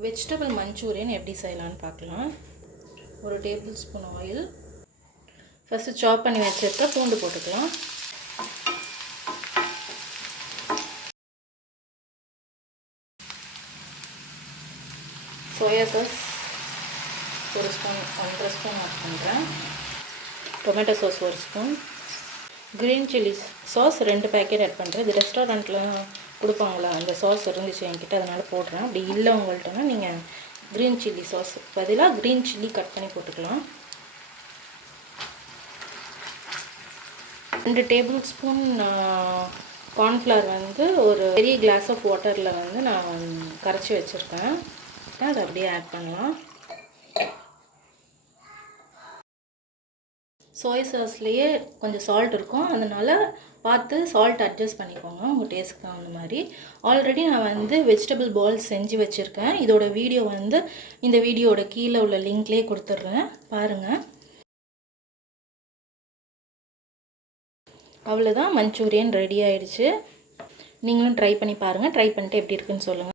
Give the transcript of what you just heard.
Vegetable Manchurian எப்படி செய்யலான்னு பார்க்கலாம். ஒரு டேபிள் ஸ்பூன் ஆயில். ஃபஸ்ட்டு சாப் பண்ணி வச்சுருக்க பூண்டு போட்டுக்கலாம். சோயா சாஸ் ஒரு ஸ்பூன் ஒன்றரை ஸ்பூன் ஆட் பண்ணுறேன் டொமேட்டோ சாஸ் ஒரு ஸ்பூன். க்ரீன் சில்லி சாஸ் ரெண்டு பேக்கெட் ஆட் பண்ணுறேன் இது ரெஸ்டாரண்ட்டில் கொடுப்பாங்களா அந்த சாஸ் இருந்துச்சு என்கிட்ட அதனால் போடுறேன். அப்படி இல்லை உங்கள்கிட்டனா நீங்கள் க்ரீன் சில்லி சாஸ் பதிலாக க்ரீன் சில்லி கட் பண்ணி போட்டுக்கலாம். ரெண்டு டேபிள் ஸ்பூன் கார்ன்ஃப்ளவர் வந்து ஒரு பெரிய கிளாஸ் ஆஃப் வாட்டரில் வந்து நான் கரைச்சி வச்சுருக்கேன். அதை அப்படியே ஆட் பண்ணலாம். சோய் சாஸ்லேயே கொஞ்சம் சால்ட் இருக்கும். அதனால் பார்த்து சால்ட் அட்ஜஸ்ட் பண்ணிக்கோங்க. உங்கள் டேஸ்ட்க்கு தகுந்த மாதிரி. ஆல்ரெடி நான் வந்து வெஜிடபிள் பால் செஞ்சு வச்சுருக்கேன். இதோட வீடியோ வந்து இந்த வீடியோட கீழே உள்ள லிங்க்லேயே கொடுத்துட்றேன். பாருங்கள் அவ்வளோதான் மஞ்சூரியன் ரெடி ஆயிடுச்சு. நீங்களும் ட்ரை பண்ணி பாருங்கள் ட்ரை பண்ணிட்டு எப்படி இருக்குன்னு சொல்லுங்கள்